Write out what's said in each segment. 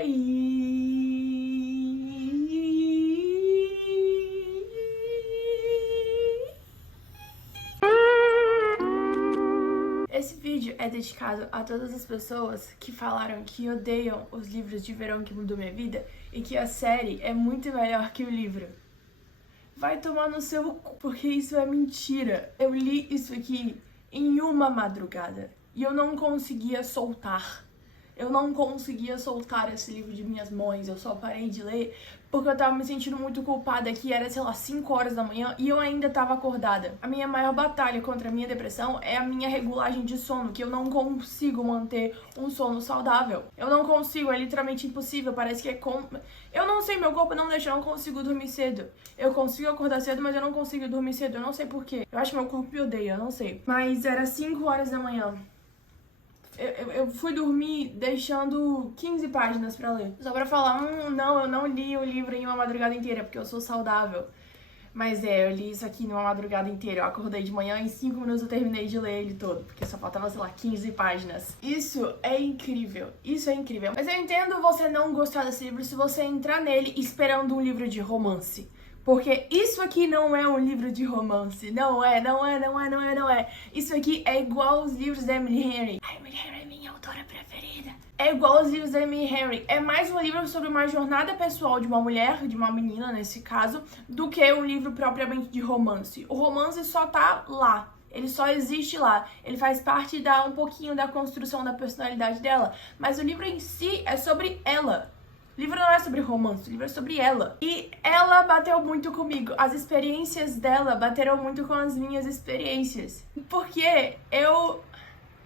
Oi! Esse vídeo é dedicado a todas as pessoas que falaram que odeiam os livros de verão que mudou minha vida e que a série é muito melhor que o livro. Vai tomar no seu cu, porque isso é mentira. Eu li isso aqui em uma madrugada e eu não conseguia soltar. Eu não conseguia soltar esse livro de minhas mãos, eu só parei de ler porque eu tava me sentindo muito culpada, que era, sei lá, 5 horas da manhã e eu ainda tava acordada. A minha maior batalha contra a minha depressão é a minha regulagem de sono, que eu não consigo manter um sono saudável. Eu não consigo, é literalmente impossível, parece que é Eu não sei, meu corpo não deixa, eu não consigo dormir cedo. Eu consigo acordar cedo, mas eu não consigo dormir cedo, eu não sei porquê. Eu acho que meu corpo me odeia, eu não sei. Mas era 5 horas da manhã. Eu fui dormir deixando 15 páginas pra ler. Só pra falar, não, eu não li o livro em uma madrugada inteira, porque eu sou saudável. Mas eu li isso aqui numa madrugada inteira. Eu acordei de manhã e em 5 minutos eu terminei de ler ele todo, porque só faltava, sei lá, 15 páginas. Isso é incrível, isso é incrível. Mas eu entendo você não gostar desse livro se você entrar nele esperando um livro de romance. Porque isso aqui não é um livro de romance. Não é. Isso aqui é igual aos livros da Emily Henry. A Emily Henry é minha autora preferida. É igual aos livros da Emily Henry. É mais um livro sobre uma jornada pessoal de uma mulher, de uma menina nesse caso, do que um livro propriamente de romance. O romance só tá lá. Ele só existe lá. Ele faz parte um pouquinho da construção da personalidade dela. Mas o livro em si é sobre ela. O livro não é sobre romance, o livro é sobre ela. E ela bateu muito comigo. As experiências dela bateram muito com as minhas experiências. Porque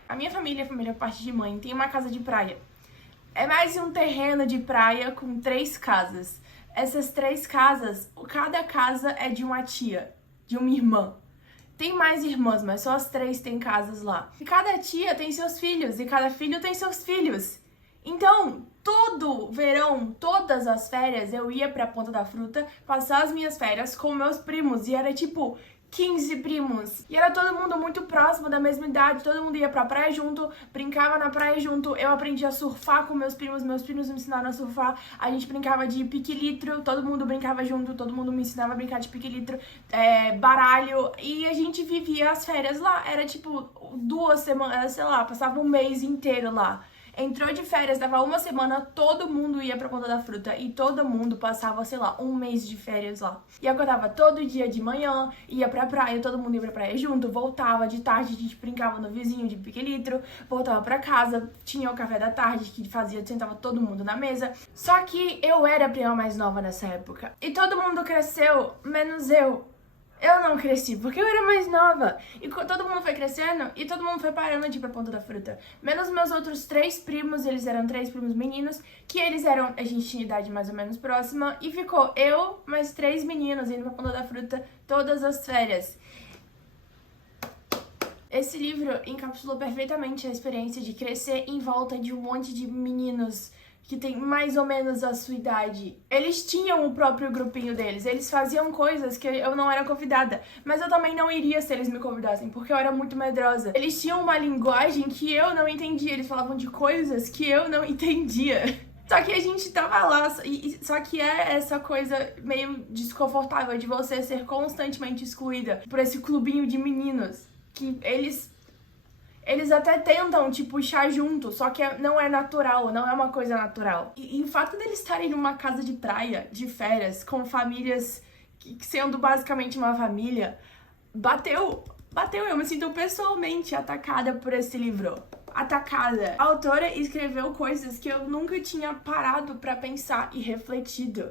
a minha família por parte de mãe, tem uma casa de praia. É mais um terreno de praia com 3 casas. Essas 3 casas, cada casa é de uma tia, de uma irmã. Tem mais irmãs, mas só as 3 têm casas lá. E cada tia tem seus filhos, e cada filho tem seus filhos. Então, todo verão, todas as férias, eu ia pra Ponta da Fruta passar as minhas férias com meus primos. E era tipo 15 primos. E era todo mundo muito próximo, da mesma idade. Todo mundo ia pra praia junto, brincava na praia junto. Eu aprendi a surfar com meus primos me ensinaram a surfar. A gente brincava de pique-litro, todo mundo brincava junto. Todo mundo me ensinava a brincar de pique-litro, baralho. E a gente vivia as férias lá. Era tipo 2 semanas, sei lá, passava um mês inteiro lá. Entrou de férias, dava 1 semana, todo mundo ia pra Ponta da Fruta e todo mundo passava, sei lá, 1 mês de férias lá. E eu acordava todo dia de manhã, ia pra praia, todo mundo ia pra praia junto, voltava de tarde, a gente brincava no vizinho de pique-litro, voltava pra casa, tinha o café da tarde que sentava todo mundo na mesa. Só que eu era a prima mais nova nessa época e todo mundo cresceu, menos eu. Eu não cresci, porque eu era mais nova. E todo mundo foi crescendo e todo mundo foi parando de ir pra Ponta da Fruta. Menos meus outros 3 primos, eles eram 3 primos meninos, que a gente tinha idade mais ou menos próxima, e ficou eu, mais 3 meninos indo pra Ponta da Fruta todas as férias. Esse livro encapsulou perfeitamente a experiência de crescer em volta de um monte de meninos que tem mais ou menos a sua idade. Eles tinham o próprio grupinho deles, eles faziam coisas que eu não era convidada, mas eu também não iria se eles me convidassem, porque eu era muito medrosa. Eles tinham uma linguagem que eu não entendia, eles falavam de coisas que eu não entendia. Só que a gente tava lá, só que é essa coisa meio desconfortável de você ser constantemente excluída por esse clubinho de meninos, que eles até tentam te puxar junto, só que não é natural, não é uma coisa natural. E o fato deles estarem numa casa de praia, de férias, com famílias, sendo basicamente uma família, bateu. Eu me sinto pessoalmente atacada por esse livro. Atacada. A autora escreveu coisas que eu nunca tinha parado pra pensar e refletido.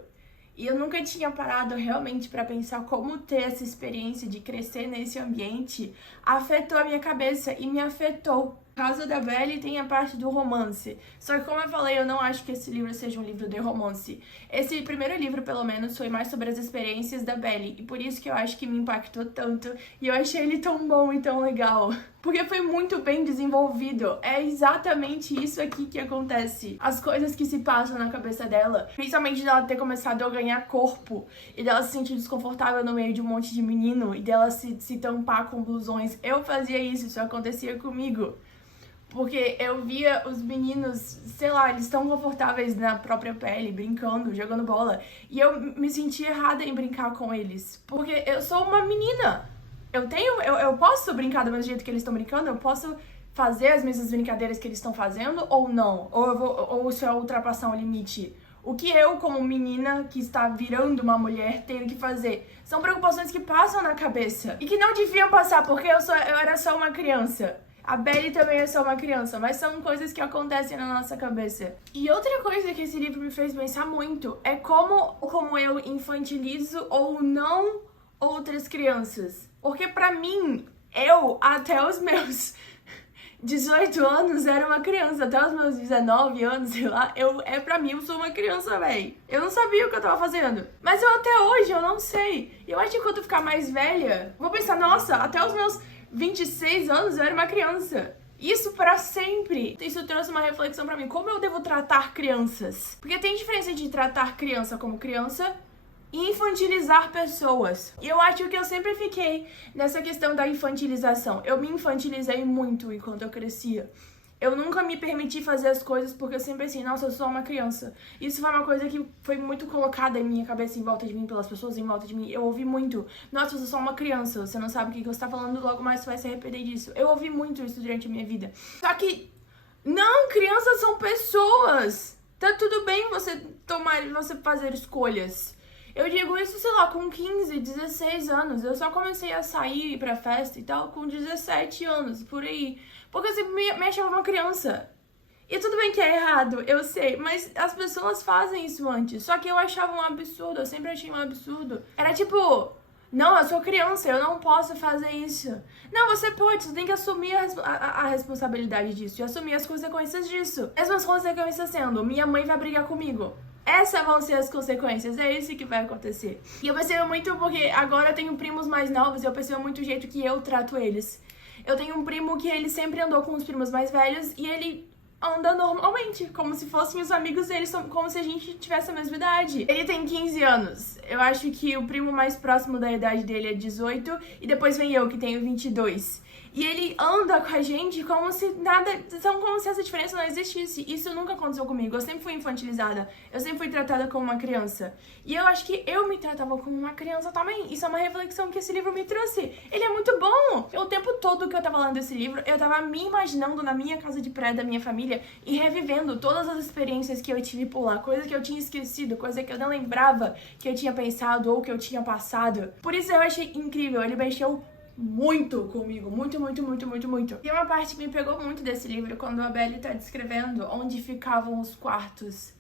E eu nunca tinha parado realmente pra pensar como ter essa experiência de crescer nesse ambiente afetou a minha cabeça e me afetou. O caso da Belly tem a parte do romance. Só que, como eu falei, eu não acho que esse livro seja um livro de romance. Esse primeiro livro, pelo menos, foi mais sobre as experiências da Belly. E por isso que eu acho que me impactou tanto. E eu achei ele tão bom e tão legal. Porque foi muito bem desenvolvido. É exatamente isso aqui que acontece. As coisas que se passam na cabeça dela. Principalmente dela ter começado a ganhar corpo. E dela se sentir desconfortável no meio de um monte de menino. E dela se tampar com blusões. Eu fazia isso acontecia comigo. Porque eu via os meninos, sei lá, eles estão confortáveis na própria pele, brincando, jogando bola. E eu me sentia errada em brincar com eles. Porque eu sou uma menina. Eu posso brincar do mesmo jeito que eles estão brincando? Eu posso fazer as mesmas brincadeiras que eles estão fazendo ou não? Ou isso é ultrapassar um limite? O que eu, como menina que está virando uma mulher, tenho que fazer? São preocupações que passam na cabeça. E que não deviam passar, porque eu era só uma criança. A Belly também é só uma criança, mas são coisas que acontecem na nossa cabeça. E outra coisa que esse livro me fez pensar muito é como eu infantilizo ou não outras crianças. Porque pra mim, até os meus 18 anos, era uma criança. Até os meus 19 anos, sei lá, pra mim, eu sou uma criança, véi. Eu não sabia o que eu tava fazendo. Mas até hoje, eu não sei. Eu acho que quando eu ficar mais velha, vou pensar, nossa, até os meus 26 anos eu era uma criança. Isso pra sempre. Isso trouxe uma reflexão pra mim. Como eu devo tratar crianças? Porque tem diferença entre tratar criança como criança e infantilizar pessoas. E eu acho que eu sempre fiquei nessa questão da infantilização. Eu me infantilizei muito enquanto eu crescia. Eu nunca me permiti fazer as coisas porque eu sempre assim, nossa, eu sou uma criança. Isso foi uma coisa que foi muito colocada em minha cabeça, em volta de mim, pelas pessoas em volta de mim. Eu ouvi muito, nossa, você é só uma criança, você não sabe o que você está falando, logo mais você vai se arrepender disso. Eu ouvi muito isso durante a minha vida. Só que, não, crianças são pessoas. Tá tudo bem você fazer escolhas. Eu digo isso, sei lá, com 15, 16 anos. Eu só comecei a sair pra festa e tal com 17 anos, por aí. Porque eu sempre me achava uma criança. E tudo bem que é errado, eu sei, mas as pessoas fazem isso antes. Só que eu achava um absurdo, eu sempre achei um absurdo. Era tipo, não, eu sou criança, eu não posso fazer isso. Não, você pode, você tem que assumir a responsabilidade disso e assumir as consequências disso. As consequências sendo, minha mãe vai brigar comigo. Essas vão ser as consequências, é isso que vai acontecer. E eu percebo muito porque agora eu tenho primos mais novos e eu percebo muito o jeito que eu trato eles. Eu tenho um primo que ele sempre andou com os primos mais velhos e ele anda normalmente, como se fossem os amigos dele, como se a gente tivesse a mesma idade. Ele tem 15 anos. Eu acho que o primo mais próximo da idade dele é 18 e depois vem eu, que tenho 22. E ele anda com a gente como se como se essa diferença não existisse. Isso nunca aconteceu comigo. Eu sempre fui infantilizada. Eu sempre fui tratada como uma criança. E eu acho que eu me tratava como uma criança também. Isso é uma reflexão que esse livro me trouxe. Ele é muito bom. O tempo todo que eu tava lendo esse livro, eu tava me imaginando na minha casa de praia da minha família e revivendo todas as experiências que eu tive por lá. Coisa que eu tinha esquecido, coisa que eu não lembrava que eu tinha pensado ou que eu tinha passado. Por isso eu achei incrível. Ele mexeu muito comigo, muito. E uma parte que me pegou muito desse livro, quando a Belly tá descrevendo onde ficavam os quartos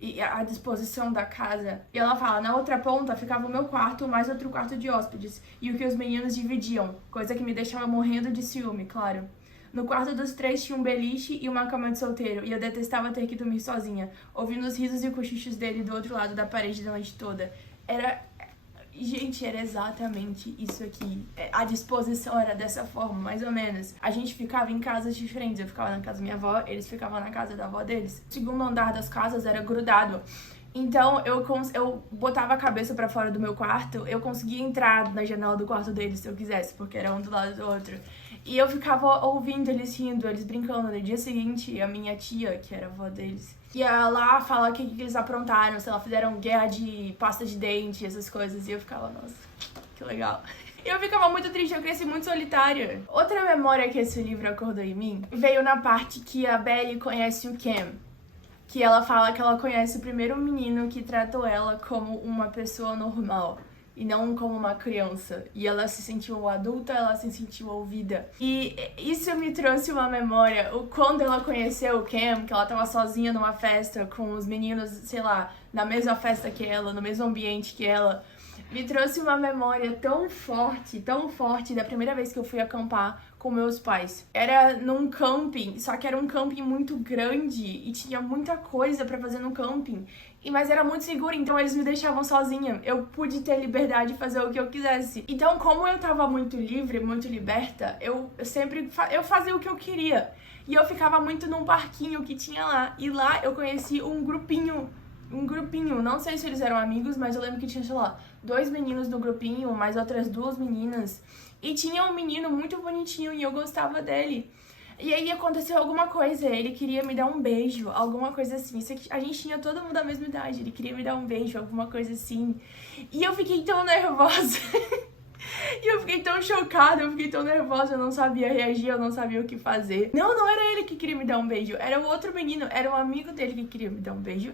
e a disposição da casa. E ela fala, na outra ponta ficava o meu quarto, mais outro quarto de hóspedes, e o que os meninos dividiam, coisa que me deixava morrendo de ciúme, claro. No quarto dos três tinha um beliche e uma cama de solteiro, e eu detestava ter que dormir sozinha, ouvindo os risos e cochichos dele do outro lado da parede da noite toda. Gente, era exatamente isso aqui. A disposição era dessa forma, mais ou menos. A gente ficava em casas diferentes. Eu ficava na casa da minha avó, eles ficavam na casa da avó deles. O segundo andar das casas era grudado. Então, eu botava a cabeça pra fora do meu quarto, eu conseguia entrar na janela do quarto deles se eu quisesse, porque era um do lado do outro. E eu ficava ouvindo eles rindo, eles brincando. No dia seguinte, a minha tia, que era a avó deles, ia lá falar o que eles aprontaram, sei lá, fizeram guerra de pasta de dente, essas coisas. E eu ficava, nossa, que legal. Eu ficava muito triste, eu cresci muito solitária. Outra memória que esse livro acordou em mim veio na parte que a Belly conhece o Cam. Que ela fala que ela conhece o primeiro menino que tratou ela como uma pessoa normal e não como uma criança. E ela se sentiu adulta, ela se sentiu ouvida. E isso me trouxe uma memória. Quando ela conheceu o Cam, que ela tava sozinha numa festa com os meninos, sei lá, na mesma festa que ela, no mesmo ambiente que ela, me trouxe uma memória tão forte da primeira vez que eu fui acampar com meus pais. Era num camping, só que era um camping muito grande e tinha muita coisa pra fazer no camping. Mas era muito seguro, então eles me deixavam sozinha. Eu pude ter liberdade de fazer o que eu quisesse. Então, como eu tava muito livre, muito liberta, eu fazia o que eu queria. E eu ficava muito num parquinho que tinha lá. E lá eu conheci um grupinho, não sei se eles eram amigos, mas eu lembro que tinha, sei lá, 2 meninos no grupinho, mais outras 2 meninas. E tinha um menino muito bonitinho e eu gostava dele. E aí aconteceu alguma coisa, ele queria me dar um beijo, alguma coisa assim. A gente tinha todo mundo da mesma idade, ele queria me dar um beijo, alguma coisa assim. E eu fiquei tão nervosa. E eu fiquei tão chocada, eu fiquei tão nervosa, eu não sabia reagir, eu não sabia o que fazer. Não era ele que queria me dar um beijo, era o outro menino, era um amigo dele que queria me dar um beijo.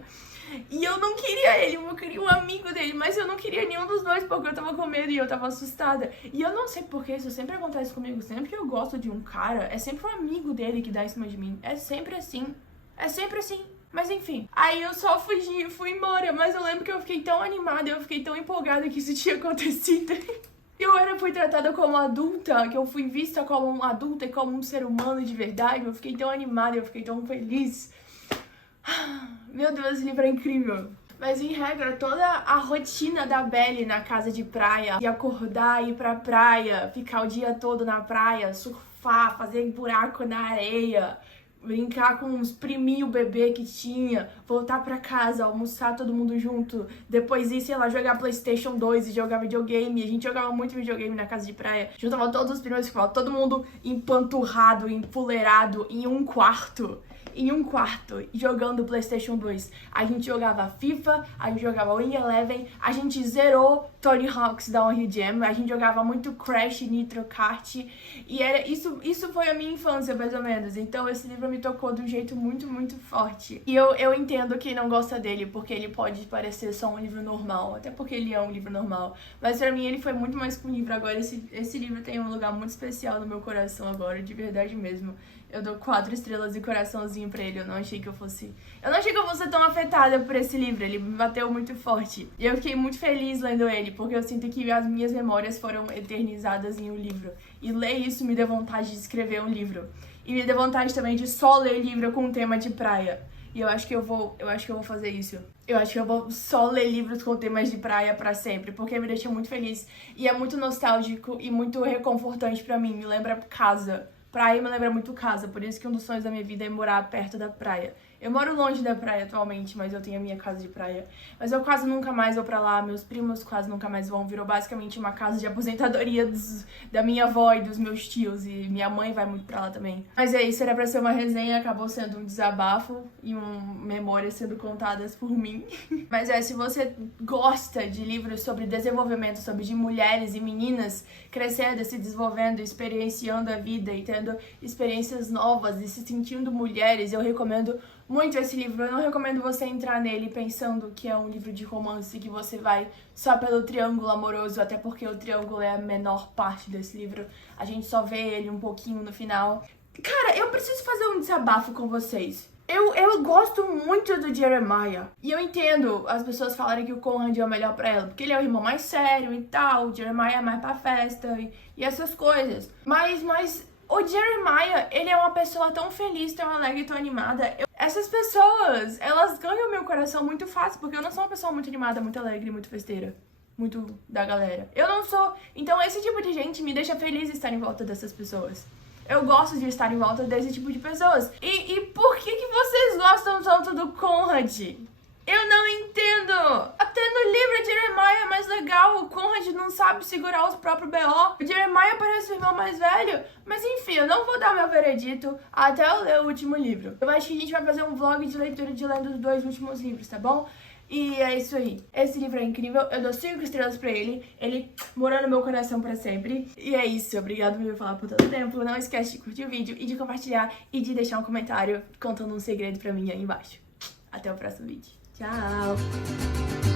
E eu não queria ele, eu queria um amigo dele, mas eu não queria nenhum dos dois porque eu tava com medo e eu tava assustada. E eu não sei porquê, isso sempre acontece comigo, sempre que eu gosto de um cara, é sempre um amigo dele que dá em cima de mim. É sempre assim, é sempre assim. Mas enfim, aí eu só fugi e fui embora, mas eu lembro que eu fiquei tão animada, eu fiquei tão empolgada que isso tinha acontecido. Fui tratada como adulta, que eu fui vista como uma adulta e como um ser humano de verdade. Eu fiquei tão animada, eu fiquei tão feliz. Meu Deus, esse livro é incrível. Mas em regra, toda a rotina da Belly na casa de praia, de acordar, ir pra praia, ficar o dia todo na praia, surfar, fazer buraco na areia, brincar com os priminhos bebê que tinha, voltar pra casa, almoçar todo mundo junto, depois ir, sei lá, jogar PlayStation 2 e jogar videogame. A gente jogava muito videogame na casa de praia. Juntava todos os primos, ficava todo mundo empanturrado, empoleirado em um quarto, jogando PlayStation 2. A gente jogava FIFA, a gente jogava Wing Eleven, a gente zerou Tony Hawk's Downhill Jam, a gente jogava muito Crash Nitro Kart, e era isso foi a minha infância, mais ou menos. Então esse livro me tocou de um jeito muito, muito forte. E eu entendo quem não gosta dele, porque ele pode parecer só um livro normal, até porque ele é um livro normal. Mas pra mim ele foi muito mais que um livro. Agora esse livro tem um lugar muito especial no meu coração agora, de verdade mesmo. Eu dou 4 estrelas e coraçãozinho pra ele. Eu não achei que eu fosse tão afetada por esse livro. Ele me bateu muito forte. E eu fiquei muito feliz lendo ele, porque eu sinto que as minhas memórias foram eternizadas em um livro. E ler isso me deu vontade de escrever um livro. E me deu vontade também de só ler livro com tema de praia. E eu acho que eu vou fazer isso. Eu acho que eu vou só ler livros com temas de praia pra sempre, porque me deixa muito feliz. E é muito nostálgico e muito reconfortante pra mim. Me lembra casa. Praia me lembra muito casa, por isso que um dos sonhos da minha vida é morar perto da praia. Eu moro longe da praia atualmente, mas eu tenho a minha casa de praia. Mas eu quase nunca mais vou pra lá, meus primos quase nunca mais vão. Virou basicamente uma casa de aposentadoria da minha avó e dos meus tios, e minha mãe vai muito pra lá também. Mas é isso, era pra ser uma resenha, acabou sendo um desabafo e memórias sendo contadas por mim. Mas se você gosta de livros sobre desenvolvimento, sobre de mulheres e meninas crescendo, se desenvolvendo, experienciando a vida e tendo experiências novas e se sentindo mulheres, eu recomendo muito esse livro. Eu não recomendo você entrar nele pensando que é um livro de romance, que você vai só pelo triângulo amoroso, até porque o triângulo é a menor parte desse livro. A gente só vê ele um pouquinho no final. Cara, eu preciso fazer um desabafo com vocês. Eu gosto muito do Jeremiah. E eu entendo as pessoas falarem que o Conrad é o melhor pra ela, porque ele é o irmão mais sério e tal, o Jeremiah é mais pra festa e essas coisas. Mas o Jeremiah, ele é uma pessoa tão feliz, tão alegre, tão animada. Essas pessoas, elas ganham meu coração muito fácil, porque eu não sou uma pessoa muito animada, muito alegre, muito festeira. Muito da galera. Eu não sou. Então esse tipo de gente me deixa feliz estar em volta dessas pessoas. Eu gosto de estar em volta desse tipo de pessoas. E por que vocês gostam tanto do Conrad? Eu não entendo. Até no livro de Jeremiah é mais legal. O Conrad não sabe segurar os próprios B.O. O Jeremiah parece o irmão mais velho. Mas enfim, eu não vou dar meu veredito até eu ler o último livro. Eu acho que a gente vai fazer um vlog de leitura de lendo os 2 últimos livros, tá bom? E é isso aí. Esse livro é incrível. Eu dou 5 estrelas pra ele. Ele morou no meu coração pra sempre. E é isso. Obrigado por me falar por todo tempo. Não esquece de curtir o vídeo e de compartilhar e de deixar um comentário contando um segredo pra mim aí embaixo. Até o próximo vídeo. Tchau!